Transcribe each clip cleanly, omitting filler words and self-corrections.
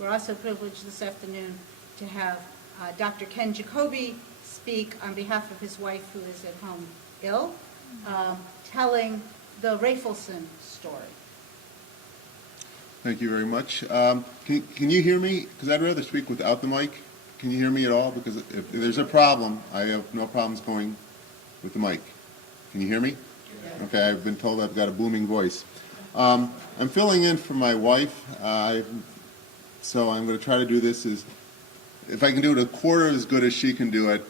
We're also privileged this afternoon to have Dr. Ken Jacoby speak on behalf of his wife, who is at home ill, telling the Rafelson story. Thank you very much. Can you hear me? Because I'd rather speak without the mic. Can you hear me at all? Because if there's a problem, I have no problems going with the mic. Can you hear me? Yeah. Okay, I've been told I've got a booming voice. I'm filling in for my wife, so I'm going to try to do this as, if I can do it a quarter as good as she can do it,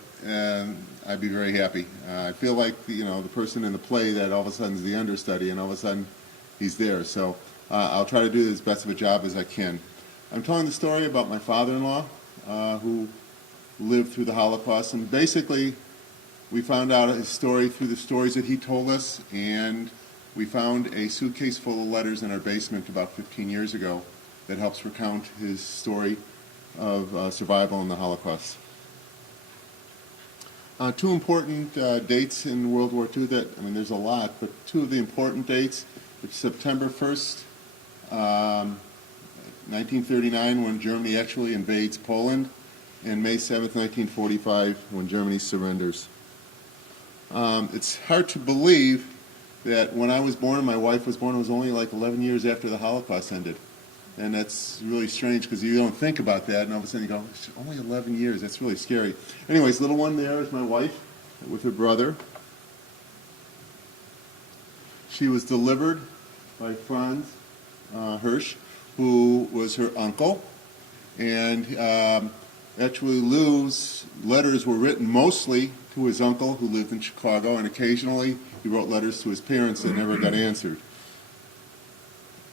I'd be very happy. I feel like, the person in the play that all of a sudden is the understudy, and all of a sudden he's there. So I'll try to do as best of a job as I can. I'm telling the story about my father-in-law, who lived through the Holocaust, and basically we found out his story through the stories that he told us, and we found a suitcase full of letters in our basement about 15 years ago that helps recount his story of survival in the Holocaust. Two important dates in World War II there's a lot, but two of the important dates. It's September 1st, 1939, when Germany actually invades Poland, and May 7th, 1945, when Germany surrenders. It's hard to believe that when I was born and my wife was born, it was only like 11 years after the Holocaust ended. And that's really strange because you don't think about that, and all of a sudden you go, it's only 11 years, that's really scary. Anyways, little one there is my wife with her brother. She was delivered by Franz Hirsch, who was her uncle. And actually Lou's letters were written mostly to his uncle, who lived in Chicago, and occasionally he wrote letters to his parents that never got answered.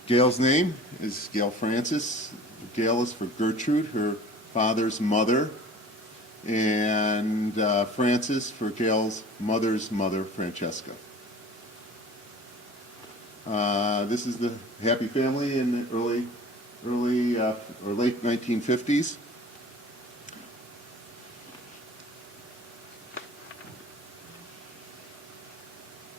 Gail's name is Gail Francis. Gail is for Gertrude, her father's mother, and Francis for Gail's mother's mother, Francesca. This is the happy family in the early or late 1950s.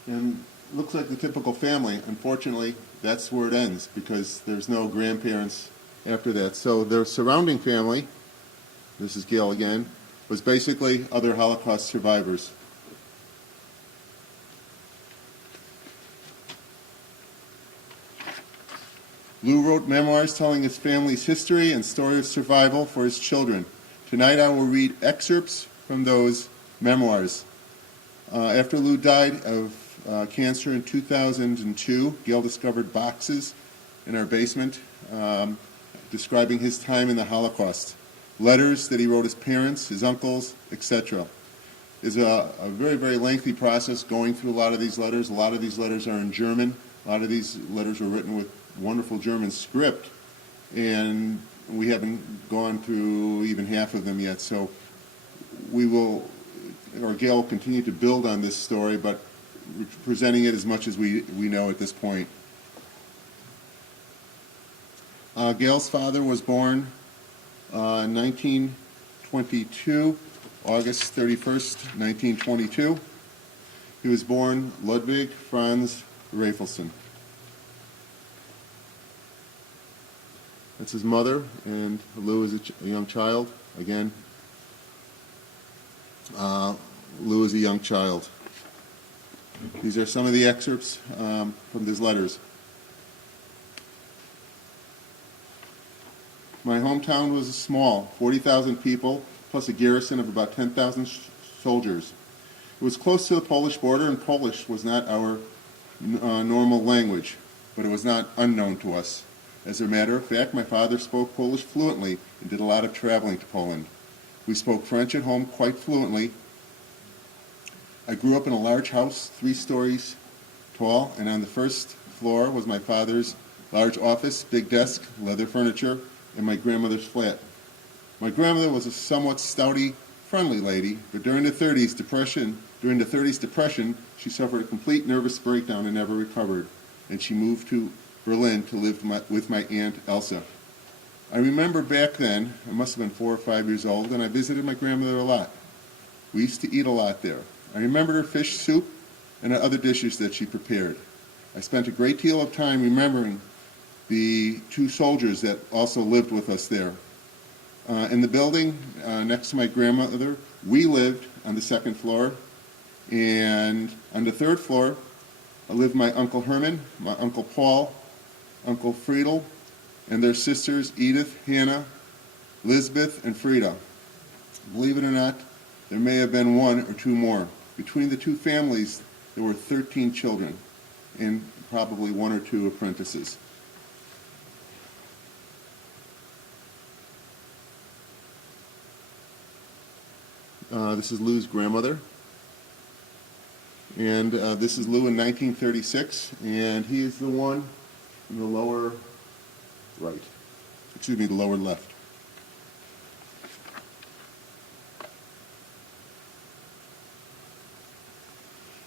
And looks like the typical family. Unfortunately, that's where it ends because there's no grandparents after that. So their surrounding family, this is Gail again, was basically other Holocaust survivors. Lou wrote memoirs telling his family's history and story of survival for his children. Tonight I will read excerpts from those memoirs. After Lou died of cancer in 2002, Gail discovered boxes in our basement describing his time in the Holocaust. Letters that he wrote his parents, his uncles, etc. It's a very, very lengthy process going through a lot of these letters. A lot of these letters are in German. A lot of these letters were written with wonderful German script, and we haven't gone through even half of them yet. So we will, or Gail will continue to build on this story, but presenting it as much as we know at this point. Gail's father was born in 1922, August 31st, 1922. He was born Ludwig Franz Rafelson. That's his mother, and Lou is a young child. Again, Lou is a young child. These are some of the excerpts from these letters. My hometown was small, 40,000 people, plus a garrison of about 10,000 soldiers. It was close to the Polish border, and Polish was not our normal language, but it was not unknown to us. As a matter of fact, my father spoke Polish fluently and did a lot of traveling to Poland. We spoke French at home quite fluently. I grew up in a large house, 3 stories tall, and on the first floor was my father's large office, big desk, leather furniture, and my grandmother's flat. My grandmother was a somewhat stouty, friendly lady, but during the 30s depression, she suffered a complete nervous breakdown and never recovered, and she moved to Berlin to live with my Aunt Elsa. I remember back then, I must have been 4 or 5 years old, and I visited my grandmother a lot. We used to eat a lot there. I remembered her fish soup and other dishes that she prepared. I spent a great deal of time remembering the two soldiers that also lived with us there. In the building next to my grandmother, we lived on the second floor, and on the third floor lived my Uncle Herman, my Uncle Paul, Uncle Friedel, and their sisters Edith, Hannah, Lisbeth, and Frida. Believe it or not, there may have been one or two more. Between the two families, there were 13 children and probably one or two apprentices. This is Lou's grandmother. And this is Lou in 1936, and he is the one in the lower right. Excuse me, the lower left.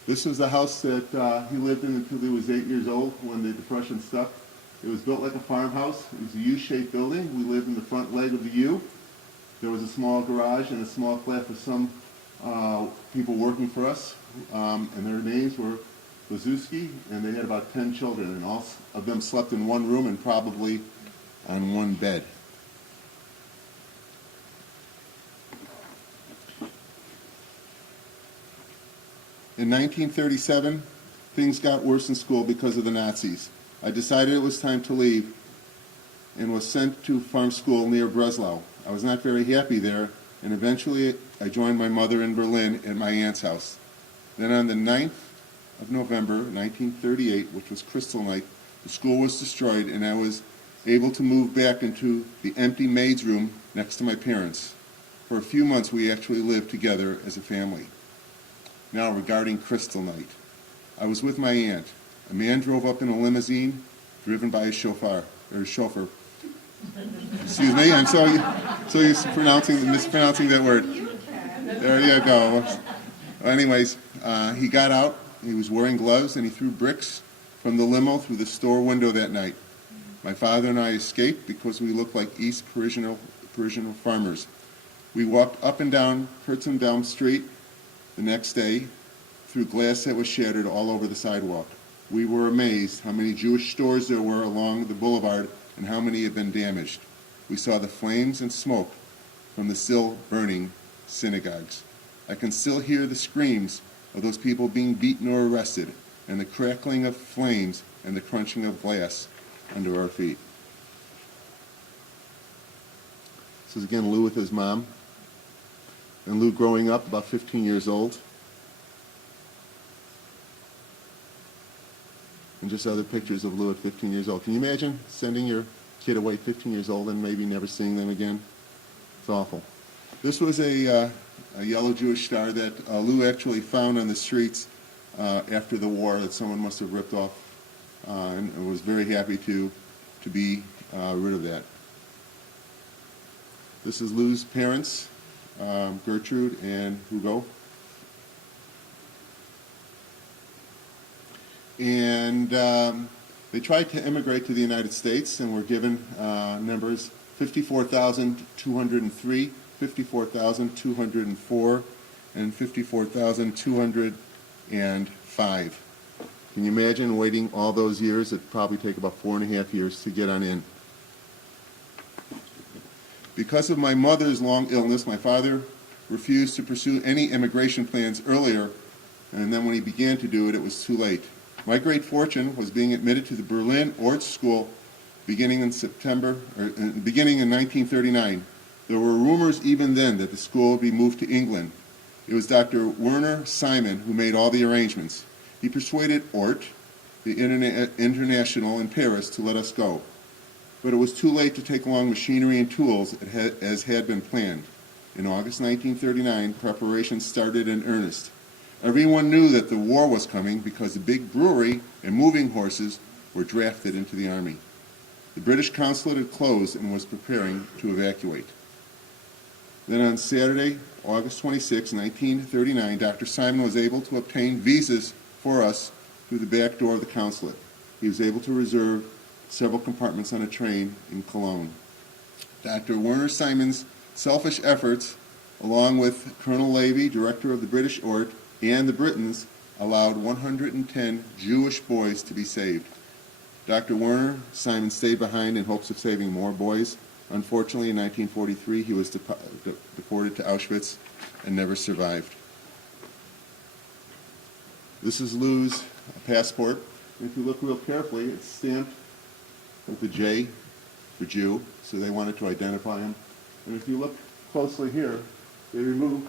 This was the house that he lived in until he was 8 years old when the Depression struck. It was built like a farmhouse. It was a U-shaped building. We lived in the front leg of the U. There was a small garage and a small flat for some people working for us, and their names were Bazuski, and they had about 10 children, and all of them slept in one room and probably on one bed. In 1937, things got worse in school because of the Nazis. I decided it was time to leave and was sent to farm school near Breslau. I was not very happy there, and eventually I joined my mother in Berlin at my aunt's house. Then on the 9th of November, 1938, which was Crystal Night, the school was destroyed, and I was able to move back into the empty maid's room next to my parents. For a few months, we actually lived together as a family. Now, regarding Crystal Night, I was with my aunt. A man drove up in a limousine driven by a chauffeur. Excuse me, I'm so used to mispronouncing that word. There you go. Well, anyways, he got out, he was wearing gloves, and he threw bricks from the limo through the store window that night. My father and I escaped because we looked like East Parisian farmers. We walked up and down Kurtzendam Street the next day through glass that was shattered all over the sidewalk. We were amazed how many Jewish stores there were along the boulevard and how many had been damaged. We saw the flames and smoke from the still burning synagogues. I can still hear the screams of those people being beaten or arrested, and the crackling of flames and the crunching of glass under our feet. This is again Lou with his mom, and Lou growing up about 15 years old. And just other pictures of Lou at 15 years old. Can you imagine sending your kid away 15 years old and maybe never seeing them again? It's awful. This was a yellow Jewish star that Lou actually found on the streets after the war that someone must have ripped off, and was very happy to be rid of that. This is Lou's parents, Gertrude and Hugo. And they tried to immigrate to the United States and were given numbers 54,203, 54,204, and 54,205. Can you imagine waiting all those years? It'd probably take about 4.5 years to get on in. Because of my mother's long illness, my father refused to pursue any immigration plans earlier, and then when he began to do it, it was too late. My great fortune was being admitted to the Berlin Ort School beginning in 1939. There were rumors even then that the school would be moved to England. It was Dr. Werner Simon who made all the arrangements. He persuaded Ort, the International in Paris, to let us go. But it was too late to take along machinery and tools as had been planned. In August 1939, preparations started in earnest. Everyone knew that the war was coming because the big brewery and moving horses were drafted into the army. The British consulate had closed and was preparing to evacuate. Then on Saturday, August 26, 1939, Dr. Simon was able to obtain visas for us through the back door of the consulate. He was able to reserve several compartments on a train in Cologne. Dr. Werner Simon's selfish efforts, along with Colonel Levy, director of the British Ort, and the Britons, allowed 110 Jewish boys to be saved. Dr. Werner Simon stayed behind in hopes of saving more boys. Unfortunately, in 1943, he was deported to Auschwitz and never survived. This is Lou's passport. If you look real carefully, it's stamped with a J for Jew, so they wanted to identify him. And if you look closely here, they removed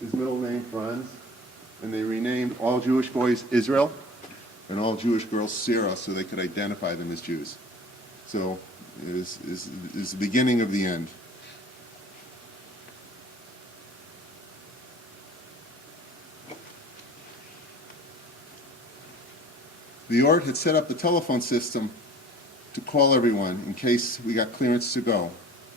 his middle name, Franz, and they renamed all Jewish boys Israel and all Jewish girls Sarah, so they could identify them as Jews. So it is the beginning of the end. The Ort had set up the telephone system to call everyone in case we got clearance to go.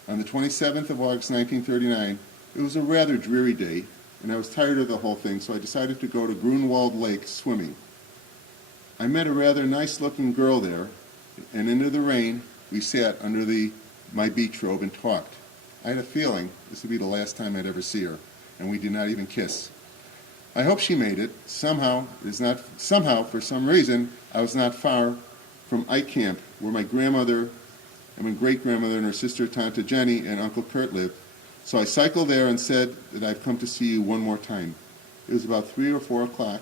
On the 27th of August 1939, it was a rather dreary day, and I was tired of the whole thing, so I decided to go to Grunwald Lake swimming. I met a rather nice-looking girl there, and into the rain, we sat under my beach robe and talked. I had a feeling this would be the last time I'd ever see her, and we did not even kiss. I hope she made it. Somehow, for some reason, I was not far from Ike Camp, where my grandmother and my great-grandmother and her sister Tante Jenny and Uncle Kurt lived. So I cycled there and said that I've come to see you one more time. It was about 3 or 4 o'clock,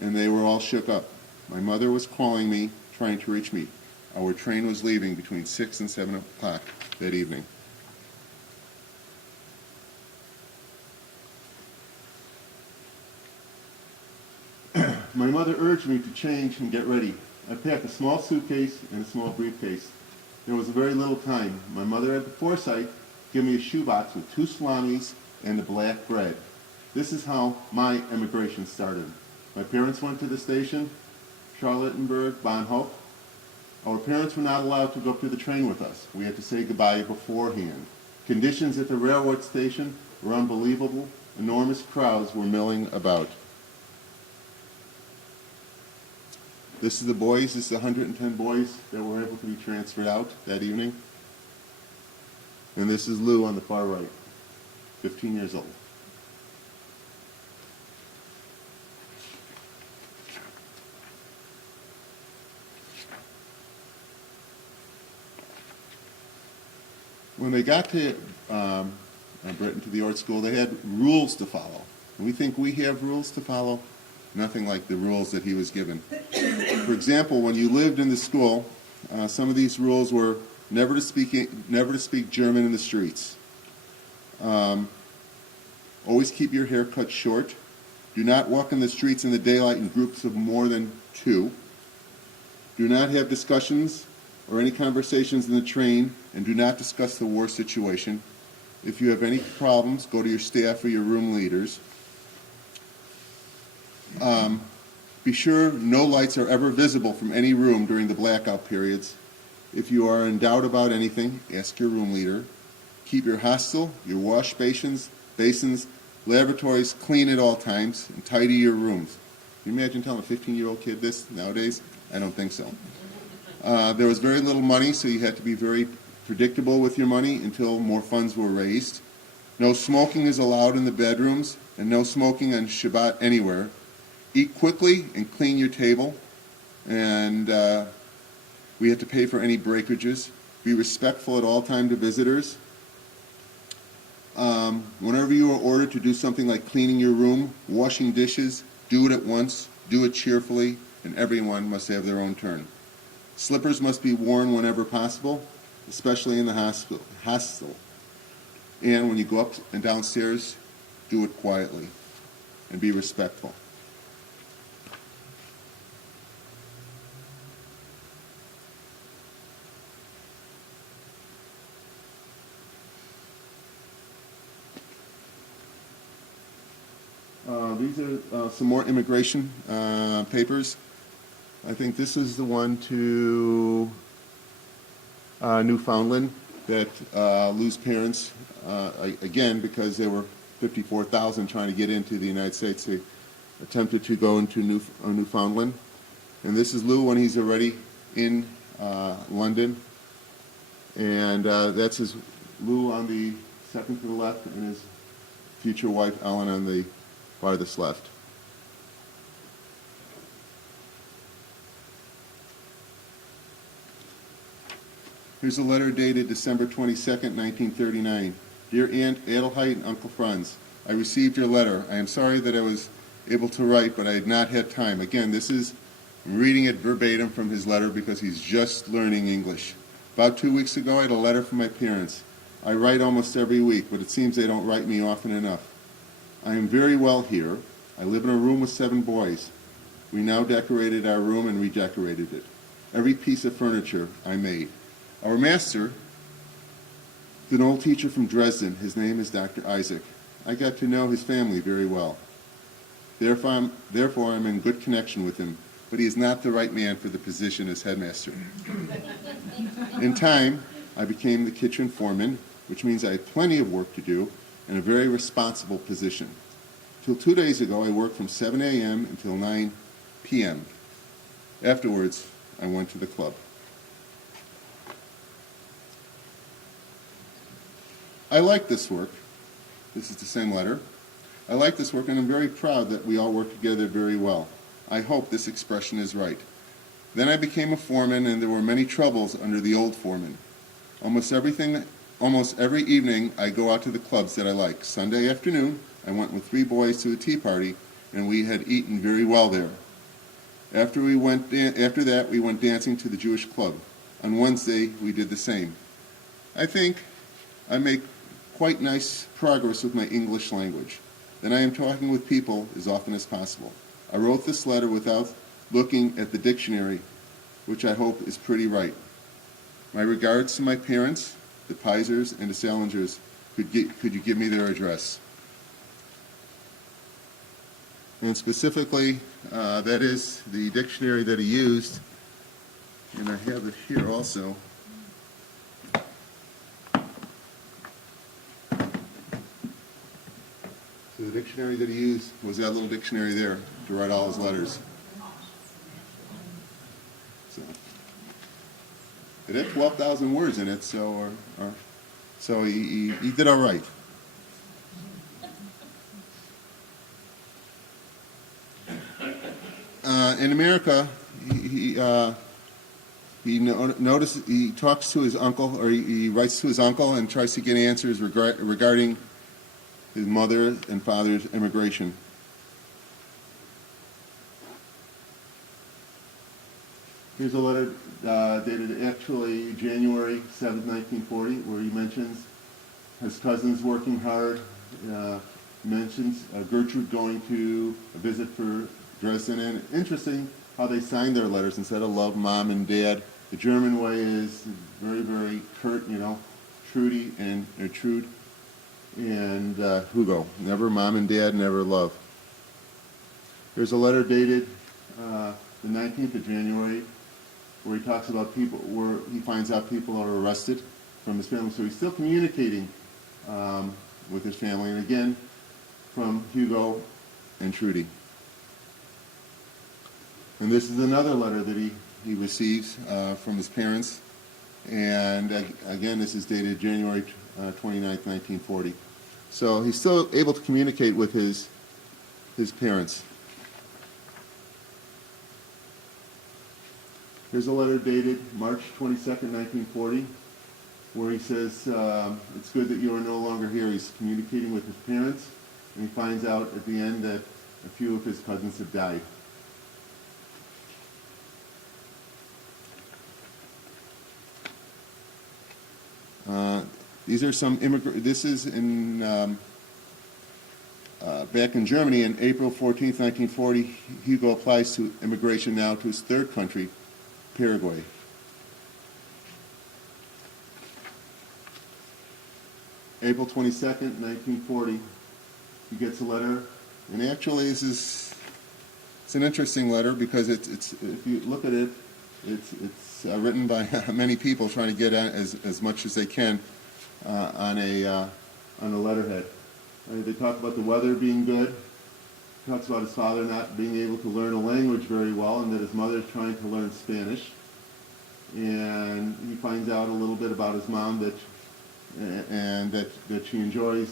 and they were all shook up. My mother was calling me, trying to reach me. Our train was leaving between 6 and 7 o'clock that evening. My mother urged me to change and get ready. I packed a small suitcase and a small briefcase. There was very little time. My mother had the foresight to give me a shoebox with 2 salamis and the black bread. This is how my emigration started. My parents went to the station, Charlottenburg, Bahnhof. Our parents were not allowed to go up to the train with us. We had to say goodbye beforehand. Conditions at the railroad station were unbelievable. Enormous crowds were milling about. This is the boys. This is 110 boys that were able to be transferred out that evening. And this is Lou on the far right, 15 years old. When they got to Britain, to the Ort School, they had rules to follow. We think we have rules to follow. Nothing like the rules that he was given. For example, when you lived in the school, some of these rules were never to speak German in the streets. Always keep your hair cut short. Do not walk in the streets in the daylight in groups of more than 2. Do not have discussions or any conversations in the train, and do not discuss the war situation. If you have any problems, go to your staff or your room leaders. Be sure no lights are ever visible from any room during the blackout periods. If you are in doubt about anything, ask your room leader. Keep your hostel, your wash basins, lavatories clean at all times, and tidy your rooms. Can you imagine telling a 15-year-old kid this nowadays? I don't think so. There was very little money, so you had to be very predictable with your money until more funds were raised. No smoking is allowed in the bedrooms, and no smoking on Shabbat anywhere. Eat quickly and clean your table, and we had to pay for any breakages. Be respectful at all times to visitors. Whenever you are ordered to do something like cleaning your room, washing dishes, do it at once, do it cheerfully, and everyone must have their own turn. Slippers must be worn whenever possible, especially in the hostel. And when you go up and downstairs, do it quietly and be respectful. These are some more immigration papers. I think this is the one to Newfoundland that Lou's parents, again, because there were 54,000 trying to get into the United States, they attempted to go into Newfoundland. And this is Lou when he's already in London. And that's Lou on the second to the left, and his future wife, Ellen, on the farthest left. Here's a letter dated December 22nd, 1939. Dear Aunt Adelheid and Uncle Franz, I received your letter. I am sorry that I was able to write, but I had not had time. Again, I'm reading it verbatim from his letter because he's just learning English. About 2 weeks ago, I had a letter from my parents. I write almost every week, but it seems they don't write me often enough. I am very well here. I live in a room with 7 boys. We now decorated our room and redecorated it. Every piece of furniture I made. Our master is an old teacher from Dresden. His name is Dr. Isaac. I got to know his family very well. Therefore, I'm in good connection with him, but he is not the right man for the position as headmaster. In time, I became the kitchen foreman, which means I had plenty of work to do and a very responsible position. Till 2 days ago, I worked from 7 a.m. until 9 p.m. Afterwards, I went to the club. I like this work. This is the same letter. I like this work, and I'm very proud that we all work together very well. I hope this expression is right. Then I became a foreman, and there were many troubles under the old foreman. Almost every evening, I go out to the clubs that I like. Sunday afternoon, I went with 3 boys to a tea party, and we had eaten very well there. After that, we went dancing to the Jewish club. On Wednesday, we did the same. I think I make quite nice progress with my English language. Then I am talking with people as often as possible. I wrote this letter without looking at the dictionary, which I hope is pretty right. My regards to my parents, the Pisers and the Salingers. Could you give me their address? And specifically, that is the dictionary that he used, and I have it here also. So the dictionary that he used was that little dictionary there to write all his letters. So it had 12,000 words in it, so he did all right. In America, he talks to his uncle, or he writes to his uncle and tries to get answers regarding his mother and father's immigration. Here's a letter dated actually January 7th, 1940, where he mentions his cousins working hard, mentions Gertrude going to a visit for Dresden, and interesting how they signed their letters instead of love, mom, and dad. The German way is very, very curt, Trudy and Trude and Hugo. Never mom and dad, never love. There's a letter dated the 19th of January where he talks about people, where he finds out people are arrested from his family. So he's still communicating with his family, and again, from Hugo and Trudy. And this is another letter that he receives from his parents. And again, this is dated January 29th, 1940. So he's still able to communicate with his parents. Here's a letter dated March 22nd, 1940, where he says, it's good that you are no longer here. He's communicating with his parents, and he finds out at the end that a few of his cousins have died. These are some this is in back in Germany on April 14th, 1940. Hugo applies to immigration now to his third country, Paraguay. April 22nd, 1940, he gets a letter, and actually it's an interesting letter because it's if you look at it, it's written by many people trying to get at as much as they can on a letterhead. They talk about the weather being good. He talks about his father not being able to learn a language very well, and that his mother is trying to learn Spanish. And he finds out a little bit about his mom that she enjoys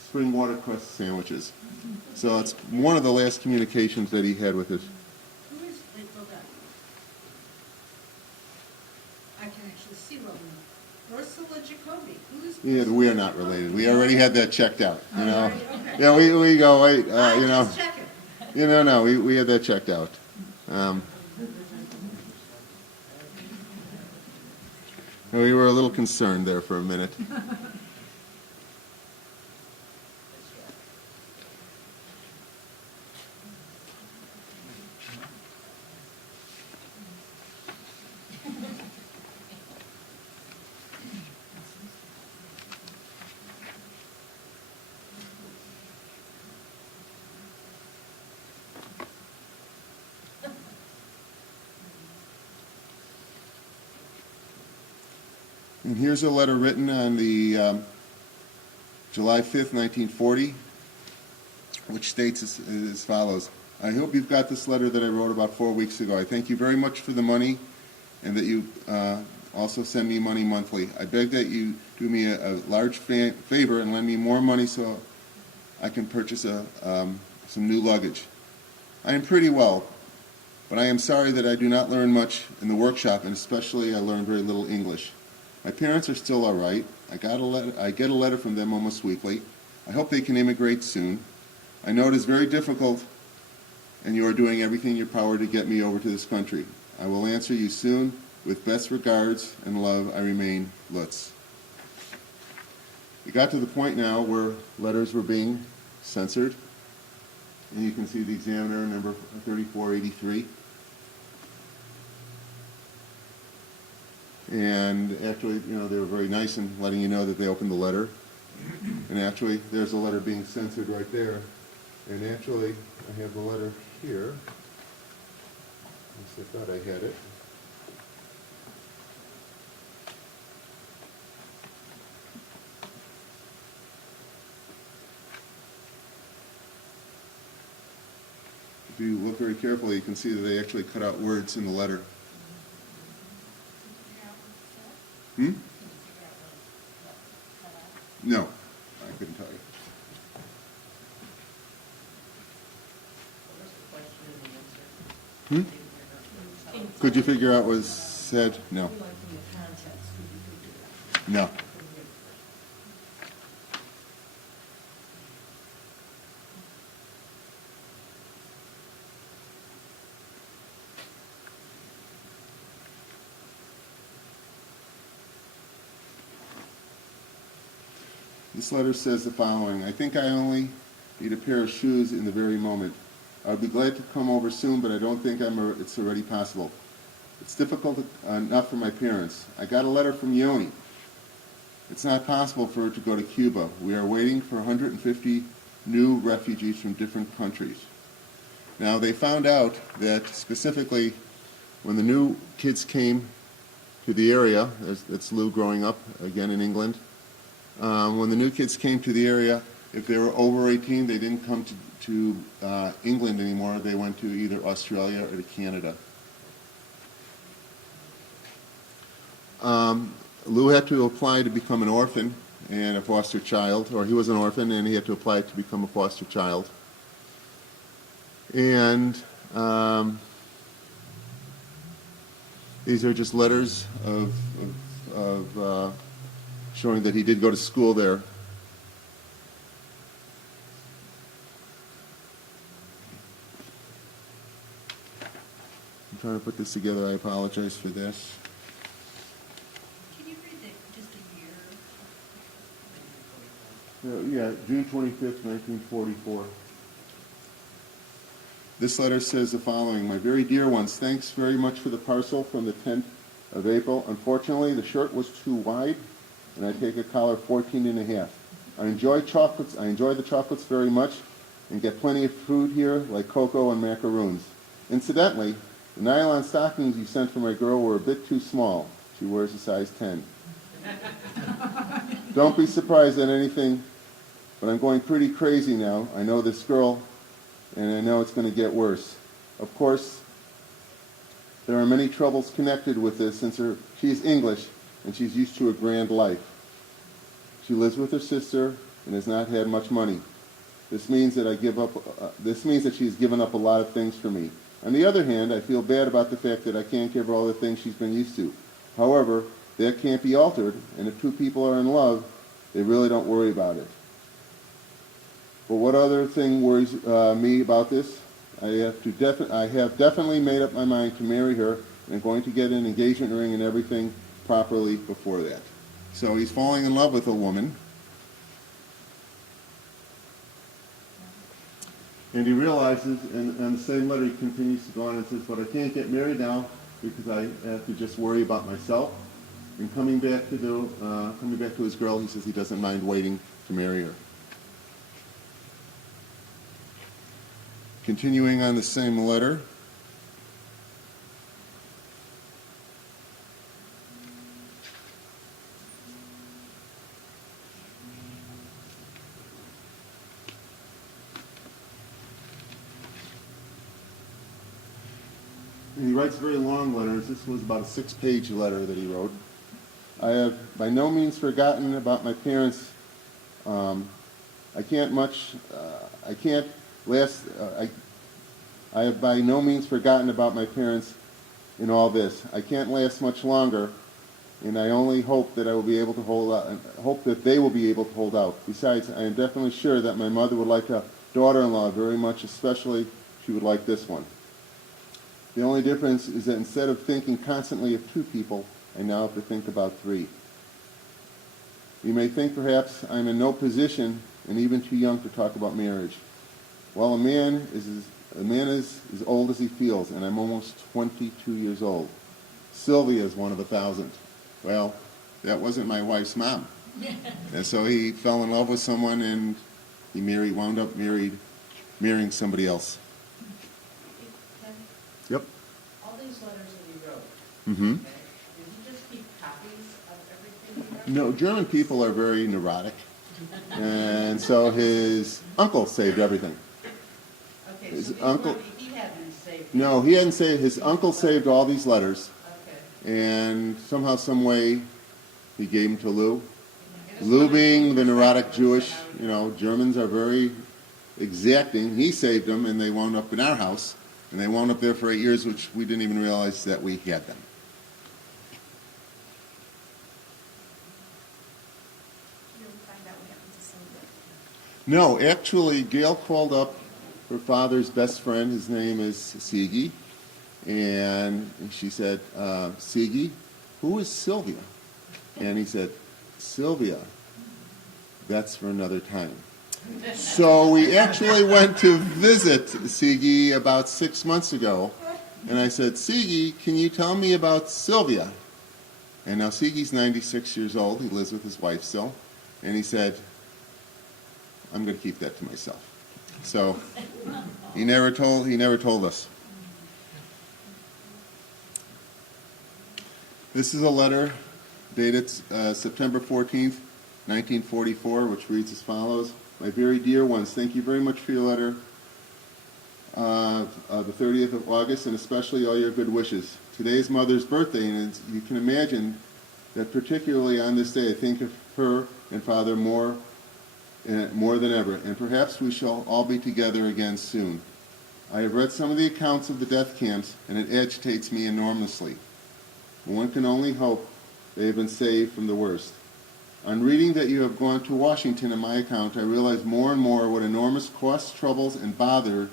spring watercress sandwiches. So it's one of the last communications that he had with his. Who is Little Duck? I can't actually see well enough. Ursula Jacoby, who's Yeah, Ursula we are not Jacoby? related. We already had that checked out, you know. Alright, okay. Yeah, we go, wait, I'm you know. just checking. No, we had that checked out. We were a little concerned there for a minute. And here's a letter written on the July 5th, 1940, which states as follows. I hope you've got this letter that I wrote about 4 weeks ago. I thank you very much for the money and that you also send me money monthly. I beg that you do me a large favor and lend me more money so I can purchase some new luggage. I am pretty well, but I am sorry that I do not learn much in the workshop, and especially I learn very little English. My parents are still all right. I get a letter from them almost weekly. I hope they can immigrate soon. I know it is very difficult, and you are doing everything in your power to get me over to this country. I will answer you soon. With best regards and love, I remain, Lutz. We got to the point now where letters were being censored, and you can see the Examiner number 3483. And actually, they were very nice in letting you know that they opened the letter. And actually, there's a letter being censored right there. And actually, I have the letter here. I thought I had it. If you look very carefully, you can see that they actually cut out words in the letter. No, I couldn't tell you. Could you figure out what was said? No. No. This letter says the following. I think I only need a pair of shoes in the very moment. I would be glad to come over soon, but I don't think it's already possible. It's difficult enough for my parents. I got a letter from Yoni. It's not possible for her to go to Cuba. We are waiting for 150 new refugees from different countries. Now, they found out that specifically when the new kids came to the area, that's Lou growing up again in England, when the new kids came to the area, if they were over 18, they didn't come to England anymore. They went to either Australia or to Canada. Lou had to apply to become an orphan and a foster child, or he was an orphan and he had to apply to become a foster child. And these are just letters of showing that he did go to school there. I'm trying to put this together. I apologize for this. Can you read just a year? Yeah, June 25th, 1944. This letter says the following. My very dear ones, thanks very much for the parcel from the 10th of April. Unfortunately, the shirt was too wide, and I take a collar 14 and a half. I enjoy chocolates. I enjoy the chocolates very much and get plenty of food here, like cocoa and macaroons. Incidentally, the nylon stockings you sent for my girl were a bit too small. She wears a size 10. Don't be surprised at anything, but I'm going pretty crazy now. I know this girl, and I know it's going to get worse. Of course, there are many troubles connected with this since she's English and she's used to a grand life. She lives with her sister and has not had much money. This means that she's given up a lot of things for me. On the other hand, I feel bad about the fact that I can't give her all the things she's been used to. However, that can't be altered, and if two people are in love, they really don't worry about it. But what other thing worries me about this? I have definitely made up my mind to marry her, and I'm going to get an engagement ring and everything properly before that. So he's falling in love with a woman, and he realizes, and on the same letter he continues to go on and says, but I can't get married now because I have to just worry about myself. And coming back to his girl, he says he doesn't mind waiting to marry her. Continuing on the same letter, and he writes very long letters. This was about a 6-page letter that he wrote. I have by no means forgotten about my parents. I have by no means forgotten about my parents in all this. I can't last much longer, and I only hope that I will be able to hold out. Hope that they will be able to hold out. Besides, I am definitely sure that my mother would like a daughter-in-law very much, especially she would like this one. The only difference is that instead of thinking constantly of 2 people, I now have to think about 3. You may think perhaps I'm in no position and even too young to talk about marriage. Well, a man is as old as he feels, and I'm almost 22 years old. Sylvia is one of 1,000. Well, that wasn't my wife's mom. And so he fell in love with someone, and he wound up marrying somebody else. Yep. All these letters that you wrote, Mm-hmm. okay, did you just keep copies of everything you wrote? No, German people are very neurotic, and so his uncle saved everything. Okay, His so these uncle- weren't- he hadn't saved. No, he hadn't saved. His uncle saved all these letters, Okay. and somehow, some way, he gave them to Lou. It was Lou when I being told the you neurotic that, Jewish, how- Germans are very exacting. He saved them, and they wound up in our house, and they wound up there for 8 years, which we didn't even realize that we had them. You ever find out what happened to Sylvia? No, actually, Gail called up her father's best friend. His name is Sigi, and she said, Sigi, who is Sylvia? And he said, Sylvia, that's for another time. So we actually went to visit Sigi about 6 months ago, and I said, Sigi, can you tell me about Sylvia? And now Sigi's 96 years old. He lives with his wife still, and he said, I'm going to keep that to myself. So he never told us. This is a letter dated September 14th, 1944, which reads as follows. My very dear ones, thank you very much for your letter the 30th of August, and especially all your good wishes. Today is Mother's birthday, and you can imagine that particularly on this day I think of her and Father more than ever, and perhaps we shall all be together again soon. I have read some of the accounts of the death camps, and it agitates me enormously. One can only hope they have been saved from the worst. On reading that you have gone to Washington on my account, I realize more and more what enormous costs, troubles, and bother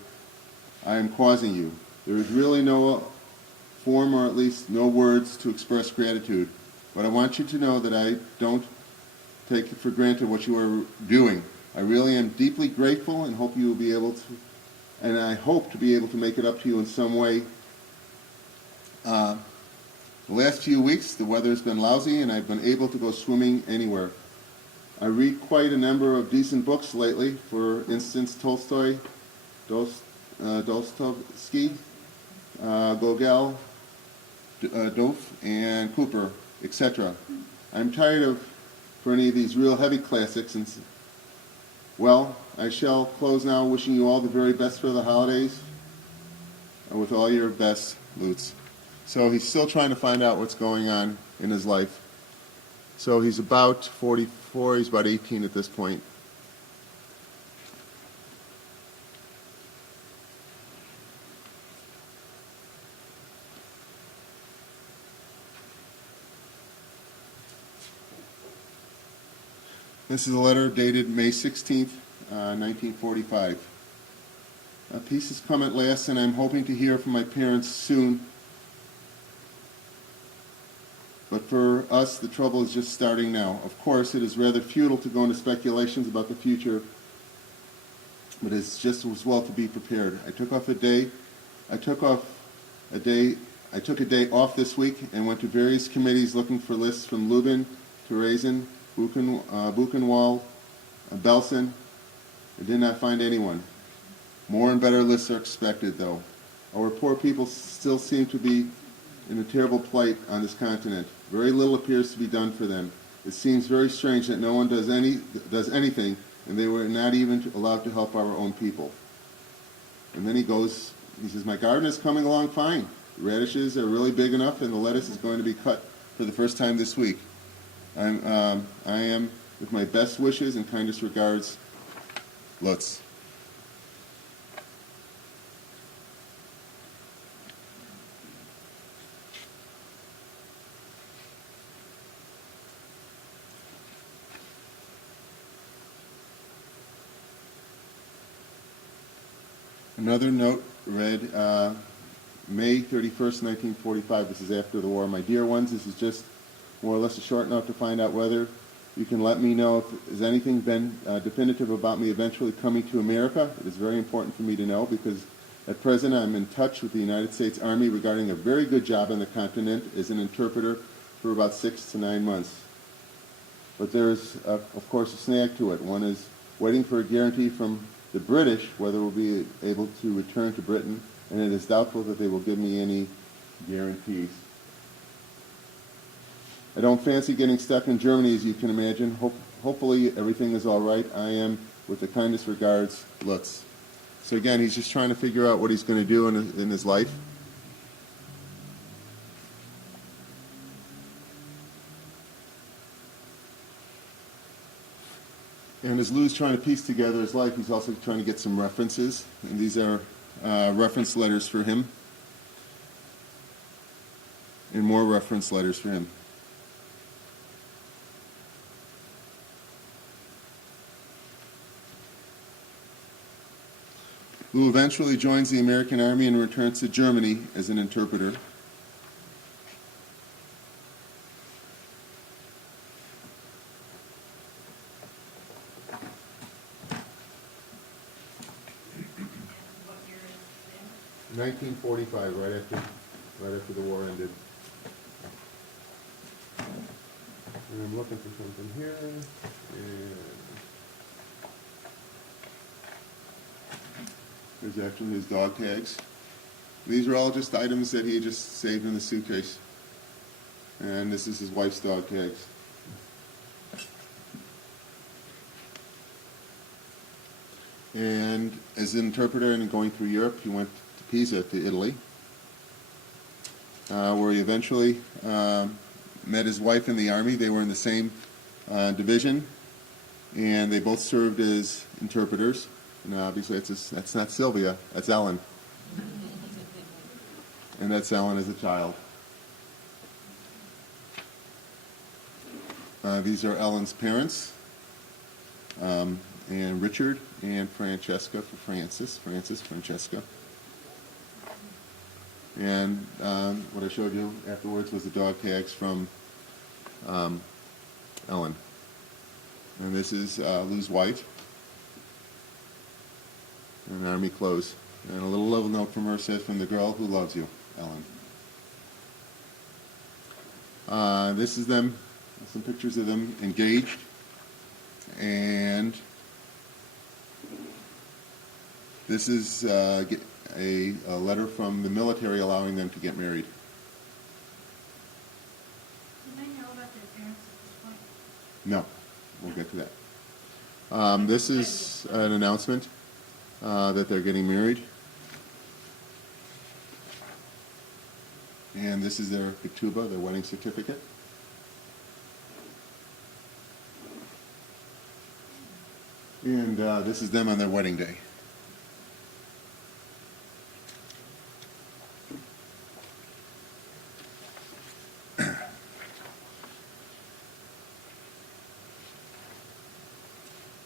I am causing you. There is really no form, or at least no words, to express gratitude, but I want you to know that I don't take for granted what you are doing. I really am deeply grateful, and hope you will be able to, and I hope to be able to make it up to you in some way. The last few weeks, the weather has been lousy, and I've been able to go swimming anywhere. I read quite a number of decent books lately. For instance, Tolstoy, Dostoevsky, Gogol, Dof, and Cooper, etc. I'm tired of for any of these real heavy classics, and well, I shall close now wishing you all the very best for the holidays, and with all your best, Lutz. So he's still trying to find out what's going on in his life. So he's about 44, he's about 18 at this point. This is a letter dated May 16th, 1945. Peace has come at last, and I'm hoping to hear from my parents soon. But for us, the trouble is just starting now. Of course, it is rather futile to go into speculations about the future, but it's just as well to be prepared. I took a day off this week and went to various committees looking for lists from Lubin, Theresen, Buchenwald, Belsen. I did not find anyone. More and better lists are expected, though. Our poor people still seem to be in a terrible plight on this continent. Very little appears to be done for them. It seems very strange that no one does anything, and they were not even allowed to help our own people. And then he says, my garden is coming along fine. The radishes are really big enough, and the lettuce is going to be cut for the first time this week. I am, with my best wishes and kindest regards, Lutz. Another note read May 31st, 1945. This is after the war. My dear ones, this is just more or less a short note to find out whether you can let me know if has anything been definitive about me eventually coming to America. It is very important for me to know because at present I'm in touch with the United States Army regarding a very good job on the continent as an interpreter for about 6 to 9 months. But there's, of course, a snag to it. One is waiting for a guarantee from the British whether we'll be able to return to Britain, and it is doubtful that they will give me any guarantees. I don't fancy getting stuck in Germany, as you can imagine. Hopefully everything is all right. I am, with the kindest regards, Lutz. So again, he's just trying to figure out what he's going to do in his life. And as Lou's trying to piece together his life, he's also trying to get some references. And these are reference letters for him. And more reference letters for him. Lou eventually joins the American Army and returns to Germany as an interpreter. What year is it? 1945, right after the war ended. And I'm looking for something here. And there's actually his dog tags. These are all just items that he just saved in the suitcase. And this is his wife's dog tags. And as an interpreter and going through Europe, he went to Pisa, to Italy, where he eventually met his wife in the army. They were in the same division, and they both served as interpreters. And obviously that's not Sylvia, that's Ellen. And that's Ellen as a child. These are Ellen's parents, and Richard and Francesca for Francis, Francesca. And what I showed you afterwards was the dog tags from Ellen. And this is Lou's wife. And army clothes. And a little note from her says, from the girl who loves you, Ellen. This is them, some pictures of them engaged. And this is a letter from the military allowing them to get married. Do they know about their parents at this point? No, we'll get to that. This is an announcement that they're getting married. And this is their ketubah, their wedding certificate. And this is them on their wedding day.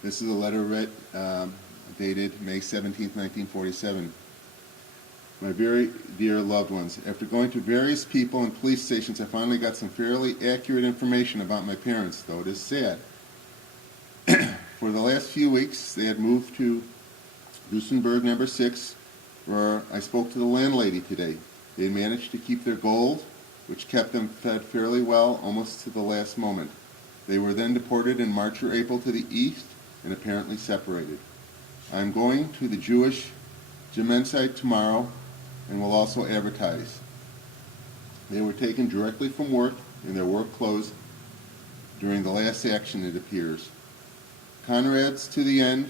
This is a letter dated May 17, 1947. My very dear loved ones, after going to various people and police stations, I finally got some fairly accurate information about my parents, though it is sad. For the last few weeks, they had moved to Duesenberg number 6, where I spoke to the landlady today. They managed to keep their gold, which kept them fed fairly well almost to the last moment. They were then deported in March or April to the east and apparently separated. I am going to the Jewish Gemeinde tomorrow and will also advertise. They were taken directly from work in their work clothes during the last action, it appears. Conrads to the end.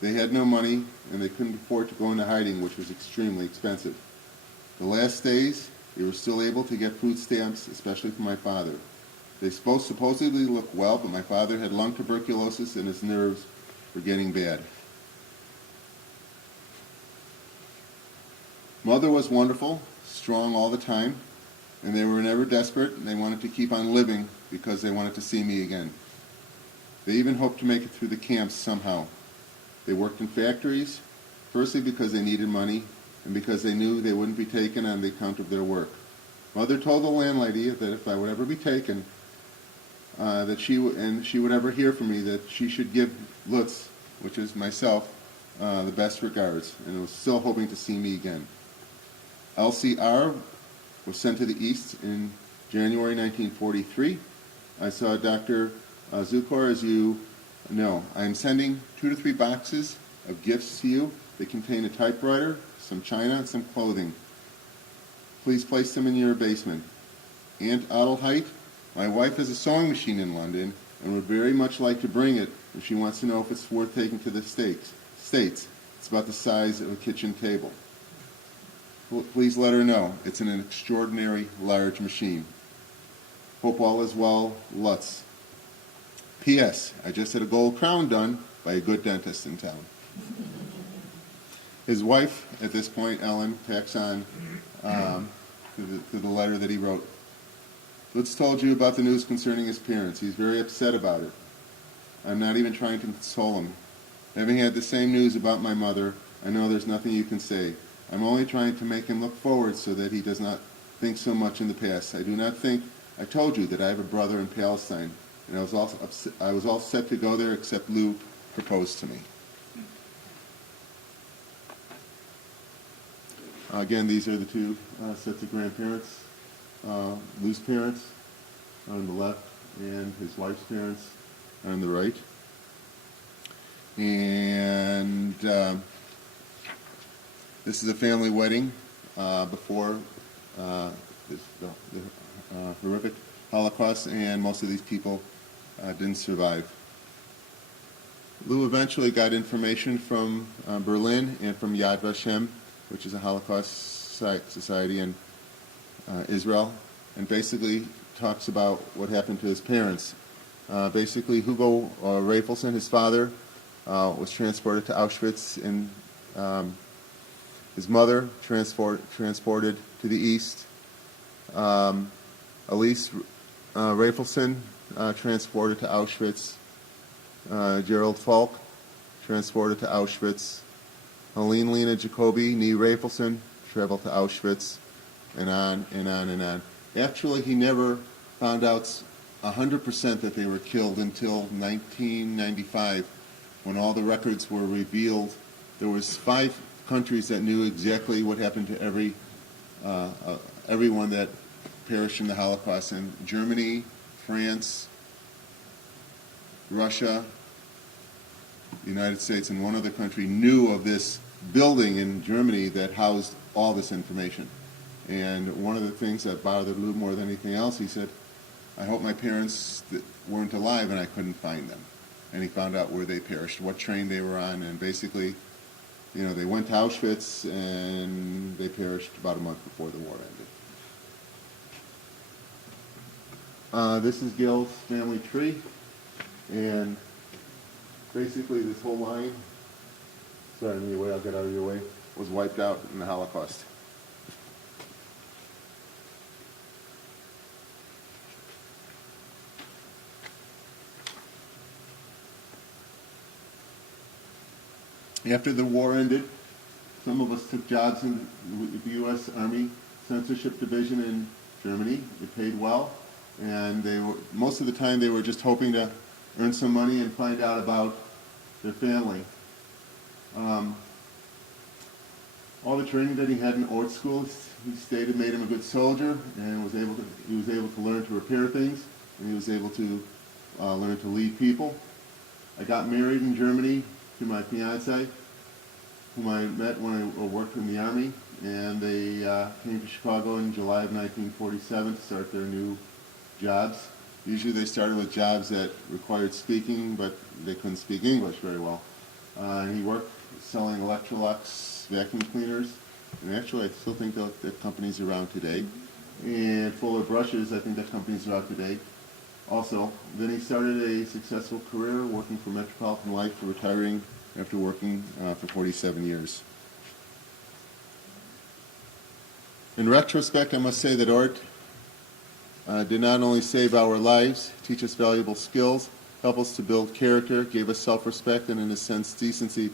They had no money and they couldn't afford to go into hiding, which was extremely expensive. The last days, they were still able to get food stamps, especially for my father. They supposedly looked well, but my father had lung tuberculosis and his nerves were getting bad. Mother was wonderful, strong all the time, and they were never desperate, and they wanted to keep on living because they wanted to see me again. They even hoped to make it through the camps somehow. They worked in factories, firstly because they needed money, and because they knew they wouldn't be taken on the account of their work. Mother told the landlady that if I would ever be taken, that she would ever hear from me, that she should give Lutz, which is myself, the best regards, and was still hoping to see me again. LCR was sent to the East in January 1943. I saw Dr. Zukor, as you know. I am sending 2 to 3 boxes of gifts to you. They contain a typewriter, some china, and some clothing. Please place them in your basement. Aunt Adelheid, my wife has a sewing machine in London and would very much like to bring it if she wants to know if it's worth taking to the States. It's about the size of a kitchen table. Please let her know. It's an extraordinary large machine. Hope all is well, Lutz. P.S. I just had a gold crown done by a good dentist in town. His wife, at this point, Ellen, tacks on to the letter that he wrote. Lutz told you about the news concerning his parents. He's very upset about it. I'm not even trying to console him. Having had the same news about my mother, I know there's nothing you can say. I'm only trying to make him look forward so that he does not think so much in the past. I do not think I told you that I have a brother in Palestine, and I was all set to go there except Lou proposed to me. Again, these are the 2 sets of grandparents. Lou's parents on the left and his wife's parents on the right. And this is a family wedding before the horrific Holocaust, and most of these people didn't survive. Lou eventually got information from Berlin and from Yad Vashem, which is a Holocaust society in Israel, and basically talks about what happened to his parents. Basically, Hugo Rafelson, his father, was transported to Auschwitz, and his mother transported to the east. Elise Rafelson transported to Auschwitz. Gerald Falk transported to Auschwitz. Helene Lena Jacobi, Nee Rafelson, traveled to Auschwitz, and on and on and on. Actually, he never found out 100% that they were killed until 1995, when all the records were revealed. There was 5 countries that knew exactly what happened to everyone that perished in the Holocaust, and Germany, France, Russia, the United States, and one other country knew of this building in Germany that housed all this information. And one of the things that bothered Lou more than anything else, he said, I hope my parents weren't alive and I couldn't find them. And he found out where they perished, what train they were on, and basically, they went to Auschwitz and they perished about a month before the war ended. This is Gil's family tree, and basically this whole line, sorry, in your way, I'll get out of your way, was wiped out in the Holocaust. After the war ended, some of us took jobs in the U.S. Army Censorship Division in Germany. It paid well, and most of the time they were just hoping to earn some money and find out about their family. All the training that he had in Ort School, he stated, made him a good soldier, and he was able to learn to repair things, and he was able to learn to lead people. I got married in Germany to my fiance, whom I met when I worked in the Army, and they came to Chicago in July of 1947 to start their new jobs. Usually they started with jobs that required speaking, but they couldn't speak English very well. And he worked selling Electrolux vacuum cleaners, and actually I still think that company's around today. And Fuller Brushes, I think that company's around today also. Then he started a successful career working for Metropolitan Life, retiring after working for 47 years. In retrospect, I must say that Ort did not only save our lives, teach us valuable skills, help us to build character, gave us self-respect and, in a sense, decency,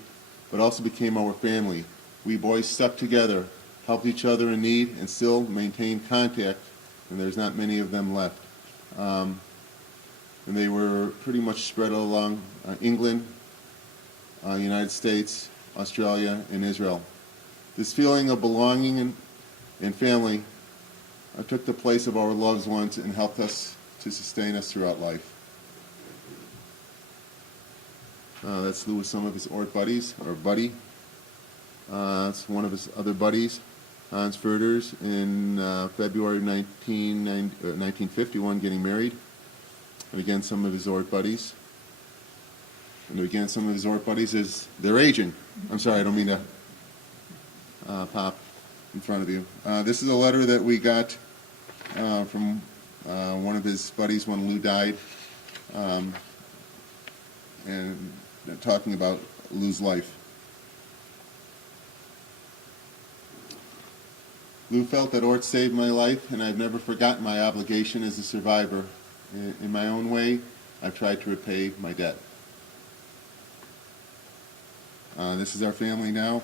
but also became our family. We boys stuck together, helped each other in need, and still maintain contact, and there's not many of them left. And they were pretty much spread along England, United States, Australia, and Israel. This feeling of belonging and family took the place of our loved ones and helped us to sustain us throughout life. That's Lou with some of his Ort buddies, or buddy. That's one of his other buddies, Hans Ferders, in February 1951, getting married. And again, some of his Ort buddies. And again, some of his Ort buddies they're aging. I'm sorry, I don't mean to pop in front of you. This is a letter that we got from one of his buddies when Lou died, and talking about Lou's life. Lou felt that Ort saved my life, and I've never forgotten my obligation as a survivor. In my own way, I've tried to repay my debt. This is our family now.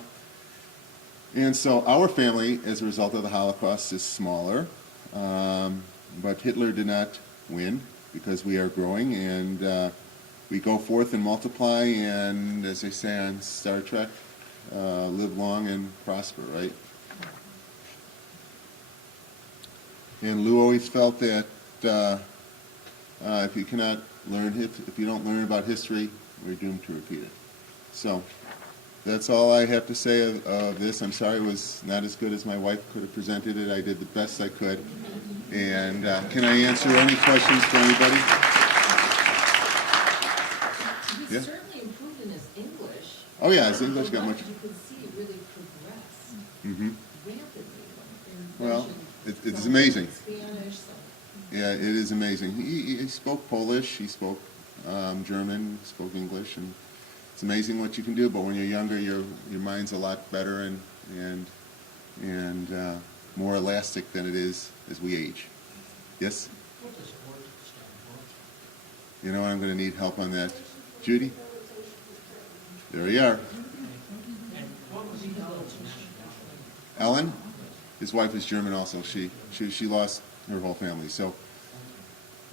And so our family, as a result of the Holocaust, is smaller. But Hitler did not win, because we are growing, and we go forth and multiply, and as they say on Star Trek, live long and prosper, right? And Lou always felt that if you cannot learn if you don't learn about history, we're doomed to repeat it. So that's all I have to say of this. I'm sorry it was not as good as my wife could have presented it. I did the best I could. And can I answer any questions for anybody? He Yeah. certainly improved in his English. Oh yeah, his English got much. You could see it really progress Mm-hmm. rapidly. Well, it's amazing. Spanish, some Yeah, it is amazing. He spoke Polish, he spoke German, he spoke English, and it's amazing what you can do. But when you're younger, your mind's a lot better and more elastic than it is as we age. Yes? What does Ort stand for? You know, I'm going to need help on that. Judy? There you are. And what was Ellen's nationality? Ellen? His wife is German also. She lost her whole family. So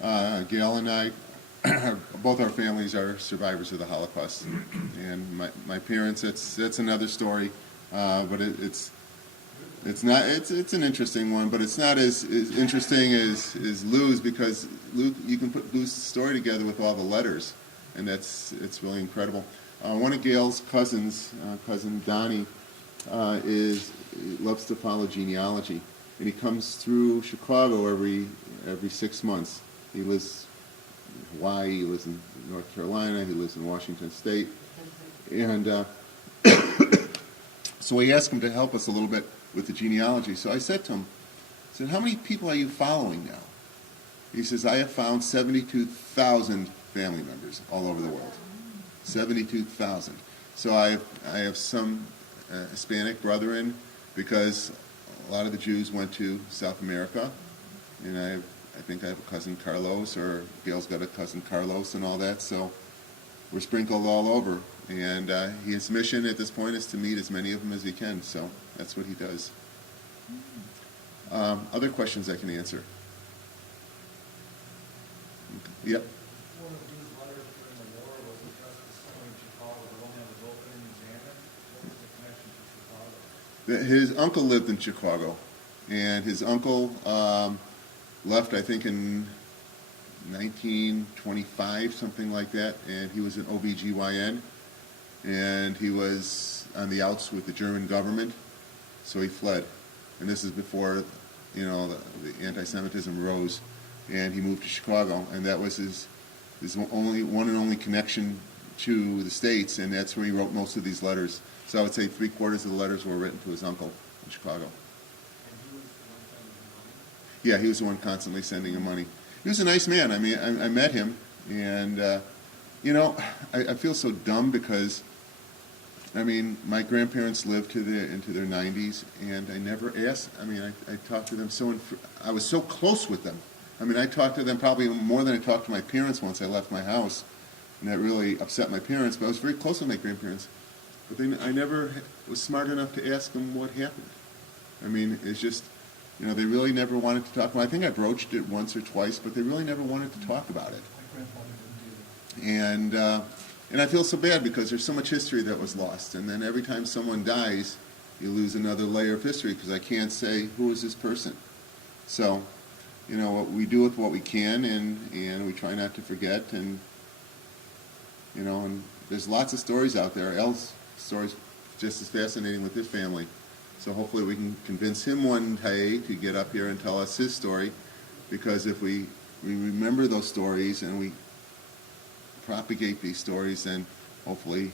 Gail and I, both our families are survivors of the Holocaust. And my parents, that's another story. But it's an interesting one, but it's not as interesting as Lou's, because Lou, you can put Lou's story together with all the letters, and it's really incredible. One of Gail's cousins, cousin Donnie, loves to follow genealogy, and he comes through Chicago every 6 months. He lives in Hawaii, he lives in North Carolina, he lives in Washington State, and so we asked him to help us a little bit with the genealogy. So I said to him, how many people are you following now? He says, I have found 72,000 family members all over the world. 72,000. So I have some Hispanic brethren, because a lot of the Jews went to South America, and I think I have a cousin Carlos, or Gail's got a cousin Carlos and all that. So were sprinkled all over. And his mission at this point is to meet as many of them as he can, so that's what he does. Other questions I can answer? Yep. One of these letters during the war was addressed to someone in Chicago, the one that was open and examined. What was the connection to Chicago? His uncle lived in Chicago, and his uncle left, I think, in 1925, something like that, and he was an OBGYN, and he was on the outs with the German government, so he fled. And this is before, the anti-Semitism rose, and he moved to Chicago, and that was his one and only connection to the States, and that's where he wrote most of these letters. So I would say 3/4 of the letters were written to his uncle in Chicago. And he was the one sending the money? Yeah, he was the one constantly sending him money. He was a nice man. I mean, I met him, and, I feel so dumb because, I mean, my grandparents lived into their 90s, and I never asked. I mean, I talked to them I was so close with them. I mean, I talked to them probably more than I talked to my parents once I left my house, and that really upset my parents, but I was very close with my grandparents. But I never was smart enough to ask them what happened. I mean, it's just, they really never wanted to talk about it. I think I broached it once or twice, but they really never wanted to talk about it. My grandfather didn't do that. And I feel so bad because there's so much history that was lost. And then every time someone dies, you lose another layer of history because I can't say, who is this person? So, what we do with what we can, and we try not to forget. And, and there's lots of stories out there. El's story's just as fascinating with his family. So hopefully we can convince him one day to get up here and tell us his story, because if we remember those stories and we propagate these stories, then hopefully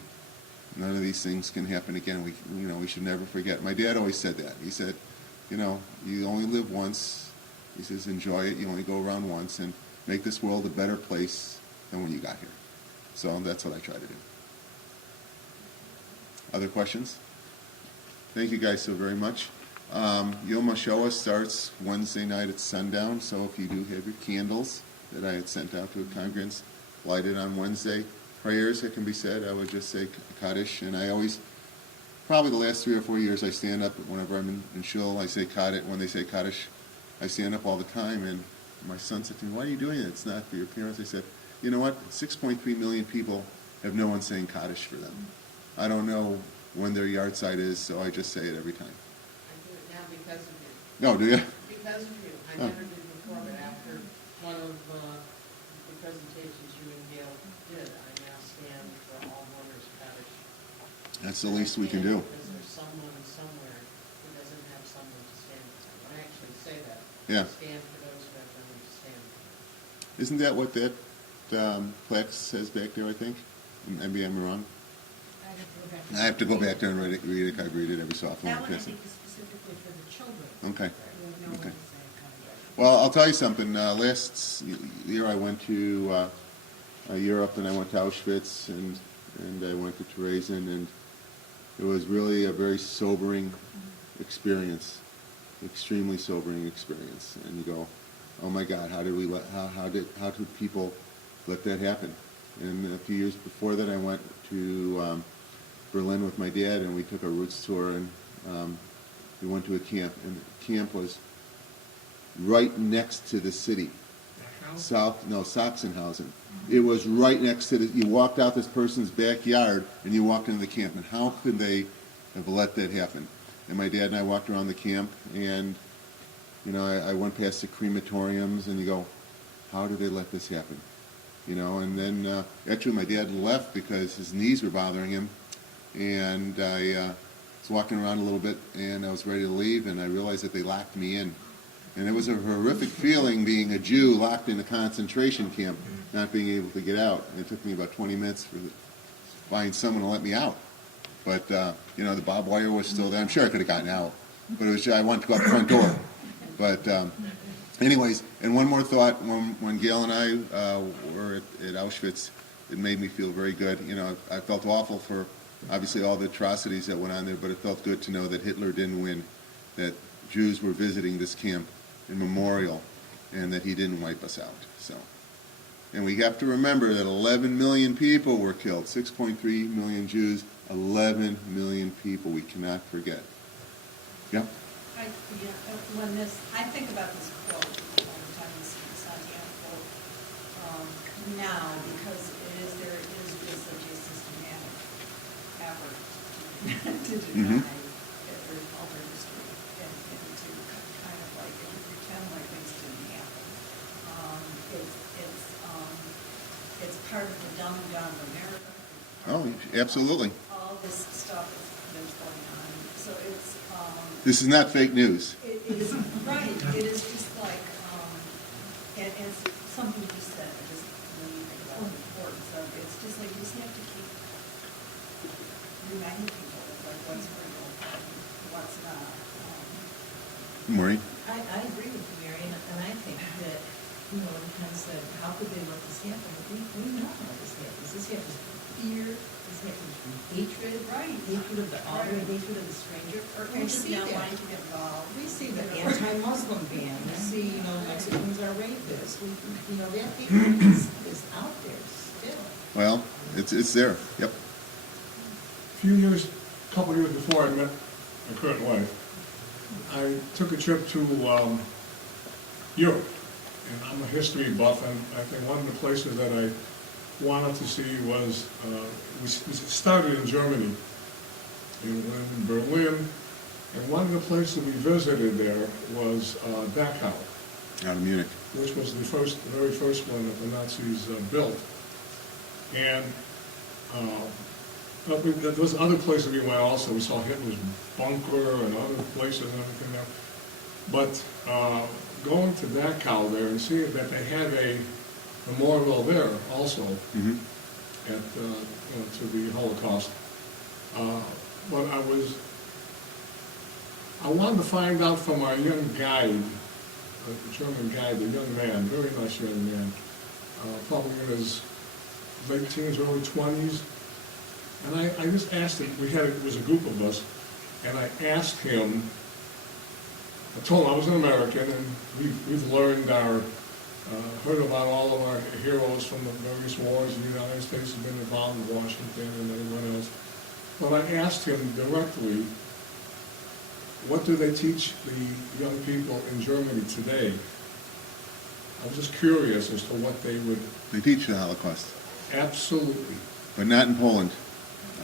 none of these things can happen again. We should never forget. My dad always said that. He said, you only live once. He says, enjoy it. You only go around once, and make this world a better place than when you got here. So that's what I try to do. Other questions? Thank you guys so very much. Yom HaShoah starts Wednesday night at sundown, so if you do have your candles that I had sent out to the congregants, light it on Wednesday. Prayers that can be said, I would just say Kaddish, and I always, probably the last 3 or 4 years, I stand up whenever I'm in shul, I say Kaddish. When they say Kaddish, I stand up all the time, and my son said to me, why are you doing it? It's not for your parents. I said, you know what? 6.3 million people have no one saying Kaddish for them. I don't know when their yard site is, so I just say it every time. I do it now because of you. No, do you? Because of you. I Oh. never did before, but after one of the presentations you and Gail did, I now stand for all mourners Kaddish. That's the least we can do. Because there's someone somewhere who doesn't have someone to stand for. I actually say that. Yeah. Stand for those who have no one to stand for. Isn't that what that plaque says back there, I think? Maybe I'm wrong. I have to go back there and read it. I read it every so often. That one I think is specifically for the children. Okay. Who have no one to Okay. say Well, I'll tell you something. Last year I went to Europe, and I went to Auschwitz, and I went to Terezin, and it was really a very sobering experience, extremely sobering experience. And you go, oh my God, how did people let that happen? And a few years before that, I went to Berlin with my dad, and we took a roots tour, and we went to a camp, and the camp was right next to the city. Sachsenhausen. It was right next to you walked out this person's backyard, and you walked into the camp, and how could they have let that happen? And my dad and I walked around the camp, and I went past the crematoriums, and you go, how did they let this happen? And then actually my dad left because his knees were bothering him, and I was walking around a little bit, and I was ready to leave, and I realized that they locked me in. And it was a horrific feeling being a Jew locked in a concentration camp, not being able to get out. And it took me about 20 minutes to find someone to let me out. But, the barbed wire was still there. I'm sure I could have gotten out, but I wanted to go out the front door. But anyways, and one more thought, when Gail and I were at Auschwitz, it made me feel very good. I felt awful for, obviously, all the atrocities that went on there, but it felt good to know that Hitler didn't win, that Jews were visiting this camp in memorial, and that he didn't wipe us out. So And we have to remember that 11 million people were killed. 6.3 million Jews, 11 million people. We cannot forget. Yeah? I think about this quote all the time, this Santiago quote, now, because there is just such a systematic effort to deny every other history and to kind of like pretend like things didn't happen. It's part of the dumbing down of America. Oh, absolutely. All this stuff that's going on. So it's, This is not fake news. it is, right, it is just like, and it's something you just said, just when you think about the importance of, it's just like, you just have to keep reminding people of like what's real and what's not. Maureen? I agree with you, Mary, and I think that, you know, when you kind of said, how could they let this happen? We know how this happens. This happens from fear, this happens from hatred. Right. Hatred of the other, hatred of the stranger. Or We just see not that. wanting to get involved. We see the anti-Muslim ban, we see, you know, Mexicans are rapists, you know, that hatred is out there still. Well, it's there. Yep. A couple years before I met my current wife, I took a trip to Europe, and I'm a history buff, and I think one of the places that I wanted to see was, we started in Germany, in Berlin, and one of the places we visited there was Dachau, Out of Munich. which was the very first one that the Nazis built. And but there was other places we went also. We saw Hitler's bunker and other places and everything there. But going to Dachau there and seeing that they had a memorial there also Mm-hmm. at to the Holocaust. But I wanted to find out from our young guide, the German guide, the young man, very nice young man, probably in his late teens, early 20s. And I just asked him, it was a group of us, and I asked him, I told him I was an American, and we've learned heard about all of our heroes from the various wars. The United States has been involved in Washington and everyone else. But I asked him directly, what do they teach the young people in Germany today? I was just curious as to what they would. They teach the Holocaust, Absolutely. but not in Poland.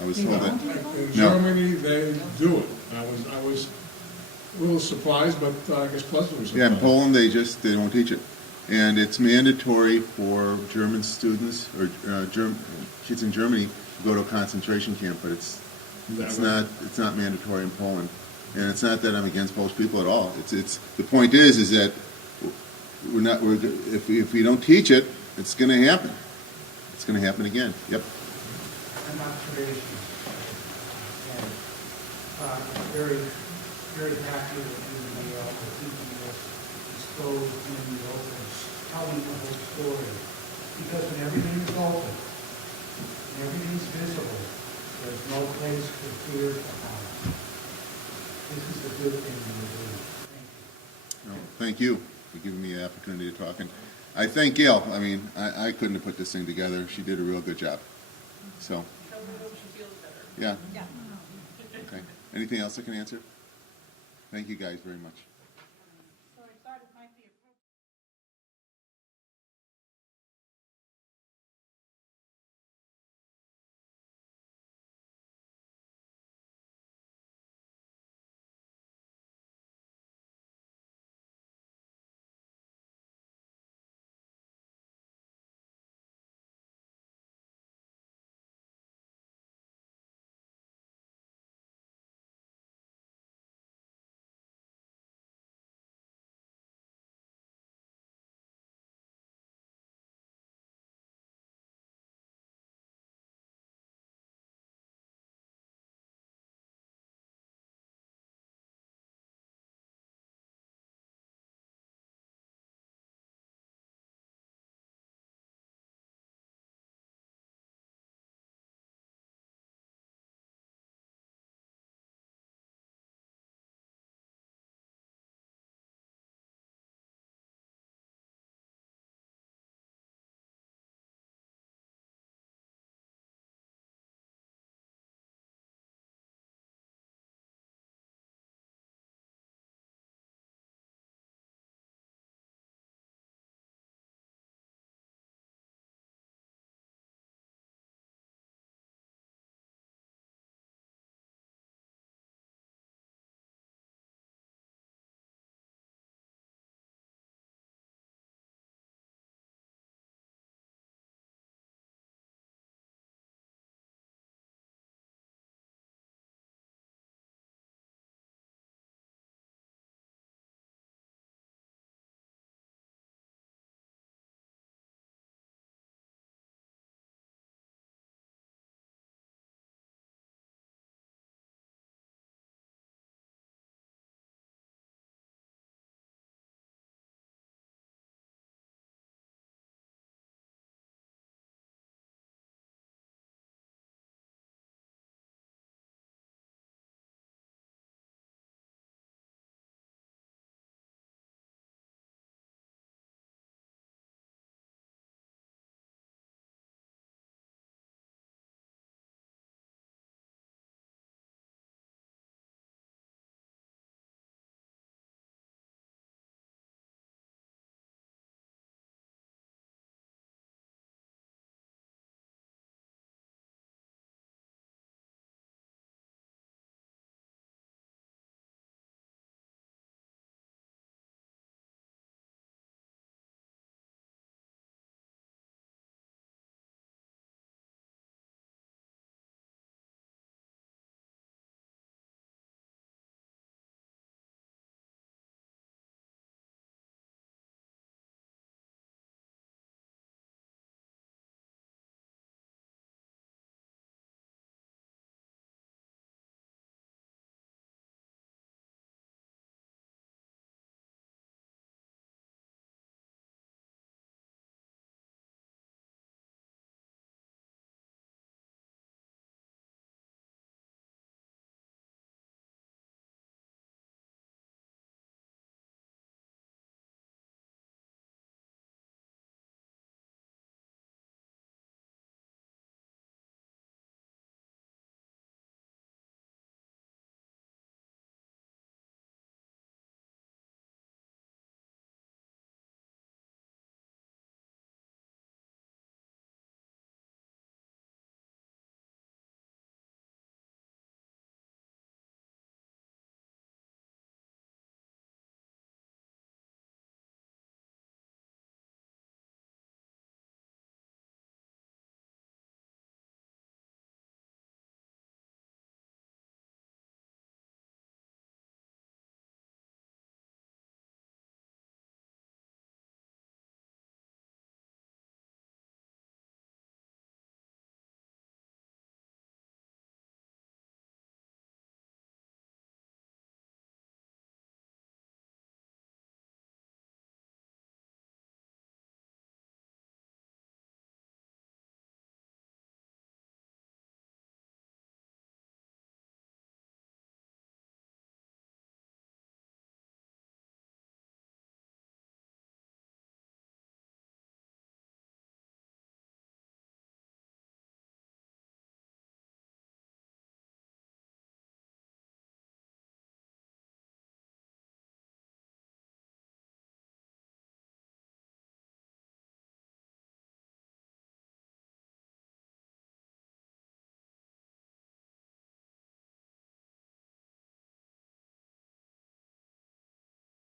I was told that. In No. Germany, they do it. I was a little surprised, but I guess pleasantly surprised. Yeah, in Poland they don't teach it, and it's mandatory for German students or kids in Germany to go to a concentration camp, but it's not mandatory in Poland. And it's not that I'm against Polish people at all. It's the point is that if we don't teach it, it's going to happen. It's going to happen again. Yep. An observation. And very, very happy that you are keeping this exposed in the open, telling the whole story. Because when everything is open, when everything is visible, there's no place for fear to hide. This is the good thing you do. Thank you. No, thank you for giving me the opportunity to talk. And I thank Gail. I mean, I couldn't have put this thing together. She did a real good job. So. Yeah. Yeah. Okay. Anything else I can answer? Thank you guys very much.